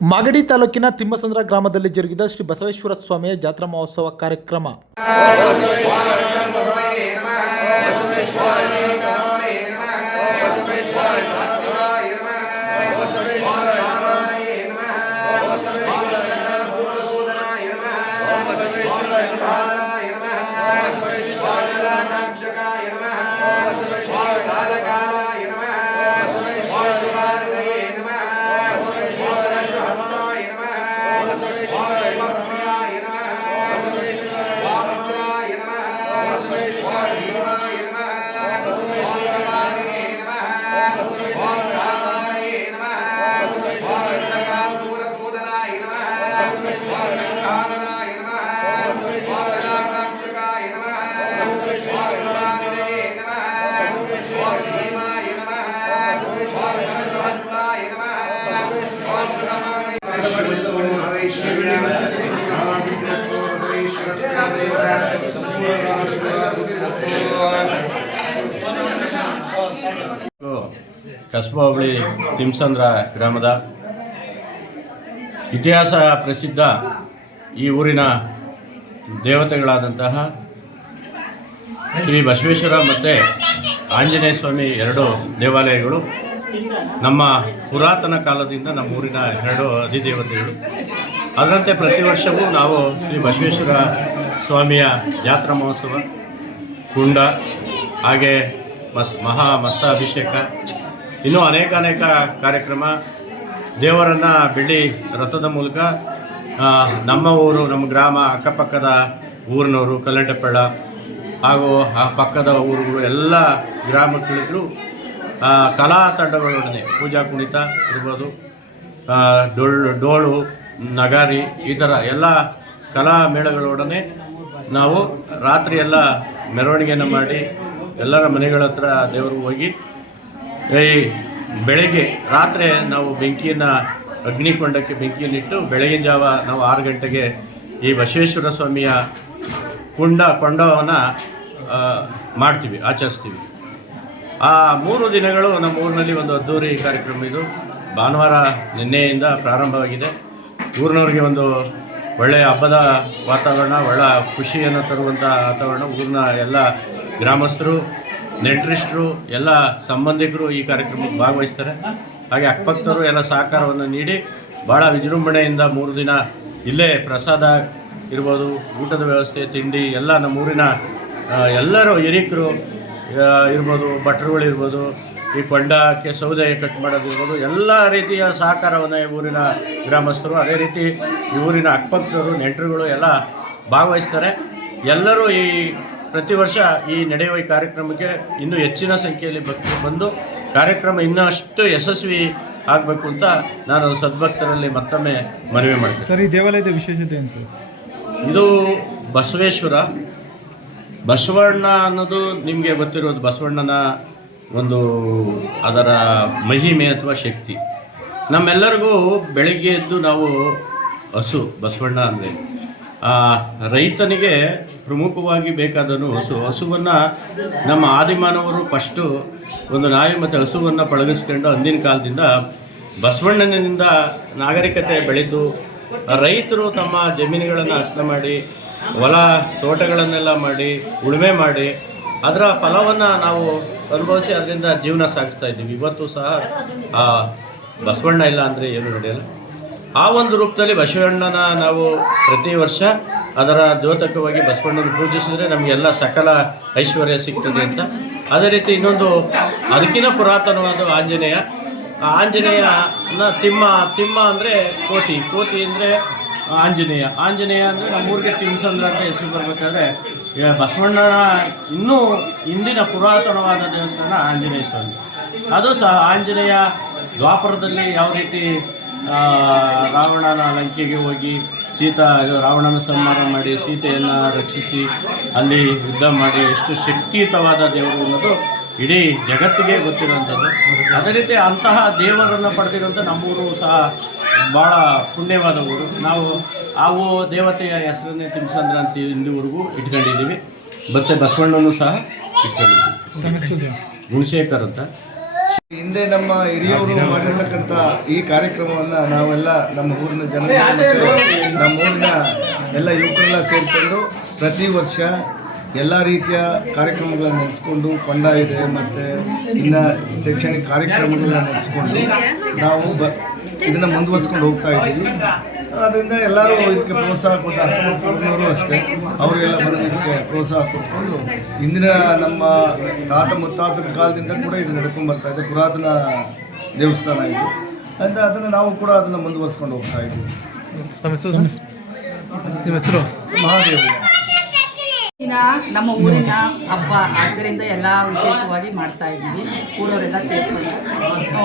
ಮಾಗಡಿ ತಾಲೂಕಿನ ತಿಮ್ಮಸಂದ್ರ ಗ್ರಾಮದಲ್ಲಿ ಜರುಗಿದ ಶ್ರೀ ಬಸವೇಶ್ವರ ಸ್ವಾಮಿಯ ಜಾತ್ರಾ ಮಹೋತ್ಸವ ಕಾರ್ಯಕ್ರಮ. ಕಸ್ಬಾ ತಿಮ್ಸಂದ್ರ ಗ್ರಾಮದ ಇತಿಹಾಸ ಪ್ರಸಿದ್ಧ ಈ ಊರಿನ ದೇವತೆಗಳಾದಂತಹ ಶ್ರೀ ಬಸವೇಶ್ವರ ಮತ್ತು ಆಂಜನೇಯ ಸ್ವಾಮಿ ಎರಡು ದೇವಾಲಯಗಳು, ನಮ್ಮ ಪುರಾತನ ಕಾಲದಿಂದ ನಮ್ಮ ಊರಿನ ಎರಡು ಅಧಿದೇವತೆಗಳು. ಅದರಂತೆ ಪ್ರತಿ ವರ್ಷವೂ ನಾವು ಶ್ರೀ ಬಸವೇಶ್ವರ ಸ್ವಾಮಿಯ ಜಾತ್ರಾ ಮಹೋತ್ಸವ, ಕುಂಡ, ಹಾಗೆ ಮಸ್ ಮಹಾ ಮಸ್ತಾಭಿಷೇಕ ಇನ್ನೂ ಅನೇಕ ಅನೇಕ ಕಾರ್ಯಕ್ರಮ. ದೇವರನ್ನು ಬೆಳ್ಳಿ ರಥದ ಮೂಲಕ ನಮ್ಮ ಊರು, ನಮ್ಮ ಗ್ರಾಮ ಅಕ್ಕಪಕ್ಕದ ಊರಿನವರು ಕಲ್ಲಂಟೆಪ್ಪಳ ಹಾಗೂ ಆ ಪಕ್ಕದ ಊರುಗಳು ಎಲ್ಲ ಗ್ರಾಮಗಳಿಗೂ ಕಲಾ ತಂಡಗಳೊಡನೆ ಪೂಜಾ ಕುಣಿತ ಇರ್ಬೋದು ಡೊಳ್ಳು ಡೋಳು ನಗಾರಿ ಈ ಥರ ಎಲ್ಲ ಕಲಾ ಮೇಳಗಳೊಡನೆ ನಾವು ರಾತ್ರಿ ಎಲ್ಲ ಮೆರವಣಿಗೆಯನ್ನು ಮಾಡಿ ಎಲ್ಲರ ಮನೆಗಳ ಹತ್ರ ದೇವರು ಹೋಗಿ ಈ ಬೆಳಗ್ಗೆ ರಾತ್ರಿ ನಾವು ಬೆಂಕಿಯನ್ನು ಅಗ್ನಿಕೊಂಡಕ್ಕೆ ಬೆಂಕಿಯನ್ನಿಟ್ಟು ಬೆಳಗಿನ ಜಾವ ನಾವು ಆರು ಗಂಟೆಗೆ ಈ ಬಸವೇಶ್ವರ ಸ್ವಾಮಿಯ ಕುಂಡ ಕೊಂಡವನ್ನು ಮಾಡ್ತೀವಿ, ಆಚರಿಸ್ತೀವಿ. ಆ ಮೂರು ದಿನಗಳು ನಮ್ಮ ಊರಿನಲ್ಲಿ ಒಂದು ಅದ್ಧೂರಿ ಕಾರ್ಯಕ್ರಮ ಇದು. ಭಾನುವಾರ ನಿನ್ನೆಯಿಂದ ಪ್ರಾರಂಭವಾಗಿದೆ. ಊರಿನವ್ರಿಗೆ ಒಂದು ಒಳ್ಳೆಯ ಹಬ್ಬದ ವಾತಾವರಣ ಒಳ್ಳೆ ಖುಷಿಯನ್ನು ತರುವಂಥ ವಾತಾವರಣ ಊರಿನ ಎಲ್ಲ ಗ್ರಾಮಸ್ಥರು ನೆಂಟರಿಷ್ಟರು, ಎಲ್ಲ ಸಂಬಂಧಿಕರು ಈ ಕಾರ್ಯಕ್ರಮಕ್ಕೆ ಭಾಗವಹಿಸ್ತಾರೆ. ಹಾಗೆ ಅಕ್ಕಪಕ್ಕದವರು ಎಲ್ಲ ಸಹಕಾರವನ್ನು ನೀಡಿ ಭಾಳ ವಿಜೃಂಭಣೆಯಿಂದ ಮೂರು ದಿನ ಇಲ್ಲೇ ಪ್ರಸಾದ ಇರ್ಬೋದು, ಊಟದ ವ್ಯವಸ್ಥೆ, ತಿಂಡಿ, ಎಲ್ಲ ನಮ್ಮೂರಿನ ಎಲ್ಲರೂ ಹಿರಿಕರು ಇರ್ಬೋದು ಭಟ್ರುಗಳಿರ್ಬೋದು ಈ ಕೊಂಡಕ್ಕೆ ಸೌದೆ ಕಟ್ ಮಾಡೋದಿರ್ಬೋದು ಎಲ್ಲ ರೀತಿಯ ಸಹಕಾರವನ್ನು ಈ ಊರಿನ ಗ್ರಾಮಸ್ಥರು, ಅದೇ ರೀತಿ ಈ ಊರಿನ ಅಕ್ಕಪಕ್ಕದವರು, ನೆಂಟರುಗಳು ಎಲ್ಲ ಭಾಗವಹಿಸ್ತಾರೆ. ಎಲ್ಲರೂ ಈ ಪ್ರತಿ ವರ್ಷ ಈ ನಡೆಯುವ ಈ ಕಾರ್ಯಕ್ರಮಕ್ಕೆ ಇನ್ನೂ ಹೆಚ್ಚಿನ ಸಂಖ್ಯೆಯಲ್ಲಿ ಭಕ್ತರು ಬಂದು ಕಾರ್ಯಕ್ರಮ ಇನ್ನಷ್ಟು ಯಶಸ್ವಿ ಆಗಬೇಕು ಅಂತ ನಾನು ಸದ್ಭಕ್ತರಲ್ಲಿ ಮತ್ತೊಮ್ಮೆ ಮನವಿ ಮಾಡ್ತೀನಿ. ಸರ್ ಈ ದೇವಾಲಯದ ವಿಶೇಷತೆ ಏನು ಸರ್? ಇದು ಬಸವೇಶ್ವರ. ಬಸವಣ್ಣ ಅನ್ನೋದು ನಿಮಗೆ ಗೊತ್ತಿರೋದು ಬಸವಣ್ಣನ ಒಂದು ಅದರ ಮಹಿಮೆ ಅಥವಾ ಶಕ್ತಿ. ನಮ್ಮೆಲ್ಲರಿಗೂ ಬೆಳಗ್ಗೆ ಎದ್ದು ನಾವು ಹಸು ಬಸವಣ್ಣ ಅಂದರೆ. ರೈತನಿಗೆ ಪ್ರಮುಖವಾಗಿ ಬೇಕಾದನು ಹಸು. ಹಸುವನ್ನು ನಮ್ಮ ಆದಿಮಾನವರು ಫಸ್ಟು ಒಂದು ನಾಯಿ ಮತ್ತು ಹಸುವನ್ನು ಪಳಗಿಸ್ಕೊಂಡು ಅಂದಿನ ಕಾಲದಿಂದ ಬಸವಣ್ಣನಿಂದ ನಾಗರಿಕತೆ ಬೆಳೆದು, ರೈತರು ತಮ್ಮ ಜಮೀನುಗಳನ್ನು ಹಸನ ಮಾಡಿ, ಹೊಲ ತೋಟಗಳನ್ನೆಲ್ಲ ಮಾಡಿ, ಉಳುಮೆ ಮಾಡಿ, ಅದರ ಫಲವನ್ನು ನಾವು ಅನುಭವಿಸಿ ಅದರಿಂದ ಜೀವನ ಸಾಗಿಸ್ತಾ ಇದ್ದೀವಿ. ಇವತ್ತು ಸಹ ಬಸವಣ್ಣ ಇಲ್ಲ ಅಂದರೆ ಏನು ನಡೆಯಲ್ಲ. ಆ ಒಂದು ರೂಪದಲ್ಲಿ ಬಸವಣ್ಣನ ನಾವು ಪ್ರತಿ ವರ್ಷ ಅದರ ದ್ಯೋತಕವಾಗಿ ಬಸವಣ್ಣನ ಪೂಜಿಸಿದರೆ ನಮಗೆಲ್ಲ ಸಕಲ ಐಶ್ವರ್ಯ ಸಿಗ್ತದೆ ಅಂತ. ಅದೇ ರೀತಿ ಇನ್ನೊಂದು ಅದಕ್ಕಿಂತ ಪುರಾತನವಾದ ಆಂಜನೇಯ. ಆಂಜನೇಯನ ತಿಮ್ಮ ತಿಮ್ಮ ಅಂದರೆ ಕೋತಿ. ಕೋತಿ ಅಂದರೆ ಆಂಜನೇಯ. ಆಂಜನೇಯ ಅಂದರೆ ನಮ್ಮೂರಿಗೆ ತಿಮ್ಸಂದ್ರ ಅಂತ ಹೆಸರು ಬರಬೇಕಾದ್ರೆ ಬಸವಣ್ಣನ ಇನ್ನೂ ಇಂದಿನ ಪುರಾತನವಾದ ದೇವಸ್ಥಾನ ಆಂಜನೇಯ ಸ್ವಾಮಿ. ಅದು ಸಹ ಆಂಜನೇಯ ದ್ವಾಪರದಲ್ಲಿ ಯಾವ ರೀತಿ ರಾವಣನ ಲಂಕೆಗೆ ಹೋಗಿ ಸೀತಾ ರಾವಣನ ಸಂಹಾರ ಮಾಡಿ ಸೀತೆಯನ್ನು ರಕ್ಷಿಸಿ ಅಲ್ಲಿ ಯುದ್ಧ ಮಾಡಿ ಎಷ್ಟು ಶಕ್ತಿಯುತವಾದ ದೇವರು ಅನ್ನೋದು ಇಡೀ ಜಗತ್ತಿಗೆ ಗೊತ್ತಿರುವಂಥದ್ದು. ಅದೇ ರೀತಿ ಅಂತಹ ದೇವರನ್ನು ಪಡೆದಿರುವಂಥ ನಮ್ಮೂರು ಸಹ ಭಾಳ ಪುಣ್ಯವಾದ ಊರು. ನಾವು ಆ ಊ ದೇವತೆಯ ಹೆಸರನ್ನೇ ತಿಮ್ಸಂದ್ರ ಅಂತ ಇಂದುವರೆಗೂ ಇಟ್ಕೊಂಡಿದ್ದೀವಿ. ಮತ್ತು ಬಸವಣ್ಣನೂ ಸಹ ಇಟ್ಕೊಂಡಿದ್ದೀವಿ. ಗುಣಶೇಖರ್ ಅಂತ. ಹಿಂದೆ ನಮ್ಮ ಹಿರಿಯವರು ಮಾಡಿರ್ತಕ್ಕಂಥ ಈ ಕಾರ್ಯಕ್ರಮವನ್ನು ನಾವೆಲ್ಲ ನಮ್ಮ ಊರಿನ ಜನ ನಮ್ಮ ಊರಿನ ಎಲ್ಲ ಯುವಕರೆಲ್ಲ ಸೇರಿಕೊಂಡು ಪ್ರತಿ ವರ್ಷ ಎಲ್ಲ ರೀತಿಯ ಕಾರ್ಯಕ್ರಮಗಳನ್ನು ನಡೆಸ್ಕೊಂಡು ಕೊಂಡ ಇದೆ ಮತ್ತೆ ಇನ್ನ ಶೈಕ್ಷಣಿಕ ಕಾರ್ಯಕ್ರಮಗಳನ್ನ ನಡೆಸ್ಕೊಂಡು ನಾವು ಬ ಇದನ್ನು ಮುಂದುವರ್ಸ್ಕೊಂಡು ಹೋಗ್ತಾ ಇದ್ದೀವಿ ಅದರಿಂದ ಎಲ್ಲರೂ ಇದಕ್ಕೆ ಪ್ರೋತ್ಸಾಹ ಕೊಟ್ಟು ಅಷ್ಟೇ. ಅವರೆಲ್ಲ ಬರೋದಕ್ಕೆ ಇದಕ್ಕೆ ಪ್ರೋತ್ಸಾಹ ಕೊಟ್ಕೊಂಡು ಇಂದಿನ ನಮ್ಮ ತಾತ ಮುತ್ತಾತನ ಕಾಲದಿಂದ ಕೂಡ ಇದು ನಡ್ಕೊಂಡು ಬರ್ತಾ ಇದೆ. ಪುರಾತನ ದೇವಸ್ಥಾನ ಇದು. ಅಂತ ಅದನ್ನು ನಾವು ಕೂಡ ಅದನ್ನು ಮುಂದುವರಿಸ್ಕೊಂಡು ಹೋಗ್ತಾ ಇದ್ದೀವಿ. ನಿಮ್ಮ ಹೆಸರು ಮಹಾದೇವ. ದಿನ ನಮ್ಮ ಊರಿನ ಹಬ್ಬ. ಆದ್ದರಿಂದ ಎಲ್ಲ ವಿಶೇಷವಾಗಿ ಮಾಡ್ತಾ ಇದ್ದೀವಿ. ಊರವರೆಲ್ಲ ಸೇರ್ಕೊಂಡು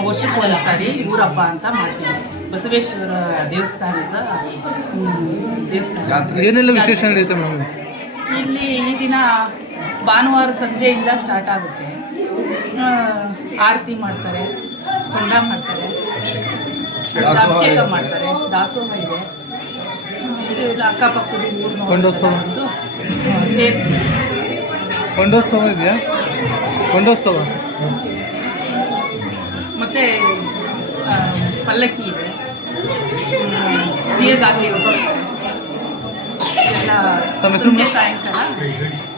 ವರ್ಷಕ್ಕೆ ಒಂದು ಸಾರಿ ಊರ ಹಬ್ಬ ಅಂತ ಮಾಡ್ತೀವಿ. ಬಸವೇಶ್ವರ ದೇವಸ್ಥಾನದ ದೇವಸ್ಥಾನ. ಏನೆಲ್ಲ ವಿಶೇಷ ನಡೆಯುತ್ತೆ ಇಲ್ಲಿ ಈ ದಿನ ಭಾನುವಾರ ಸಂಜೆಯಿಂದ ಸ್ಟಾರ್ಟ್ ಆಗುತ್ತೆ. ಆ, ಆರತಿ ಮಾಡ್ತಾರೆ ಚಂಡ ಮಾಡ್ತಾರೆ ಅಭಿಷೇಕ ಮಾಡ್ತಾರೆ ದಾಸೋಹ ಇದೆ. ಅಕ್ಕಪಕ್ಕದ ಊರಿನ ಆ, ಸೇರ್ತೀವಿ ಕೊಂಡೋತ್ಸವ ಇದೆಯಾ? ಕೊಂಡೋತ್ಸವ ಮತ್ತು ಪಲ್ಲಕ್ಕಿ ಇದೆ. ನೀರ್ಗಾಸಿ ತಮ್ಮ ಹೆಸರು?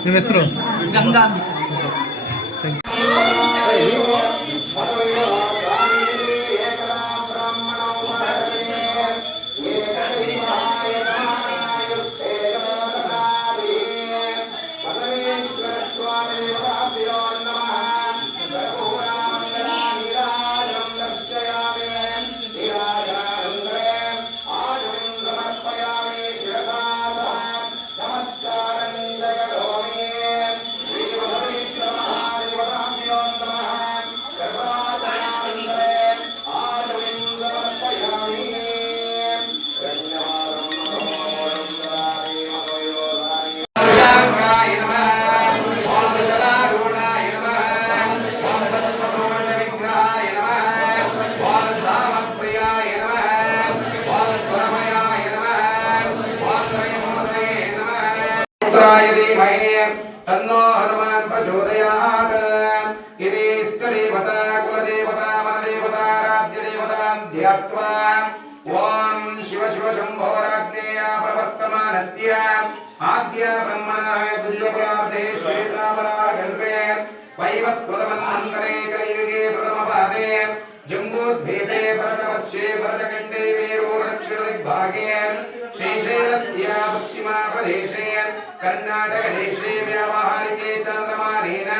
ನಿಮ್ಮ ಹೆಸರು? ಗಂಗಾಂಬಿಕ. वैवस्वतमन्वन्तरे कलियुगे प्रथमपादे जम्बूद्भीते भरतवर्षे भरतखण्डे मेरो दक्षिणदिग्भागे श्रीशैलस्य पश्चिमप्रदेशे कर्णाटकदेशे व्यावहारिके चन्द्रमानेन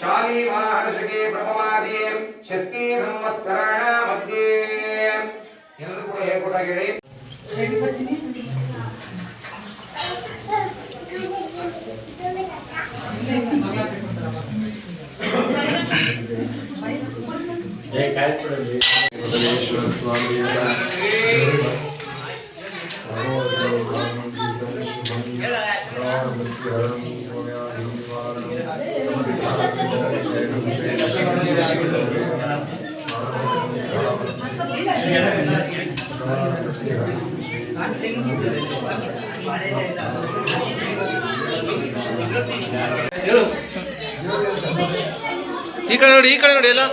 शालीवाहर्षके प्रभवादे षष्ठी ಸಂವತ್ಸರಾಣ ಮಧ್ಯೆ ಎಲ್ಲರೂ ಕೂಡ ಹೇಳ್ಕೊಟ್ಟಾಗ ಹೇಳಿ ಈ ಕಡೆ ನೋಡಿ ಈ ಕಡೆ ನೋಡಿ ಎಲ್ಲ.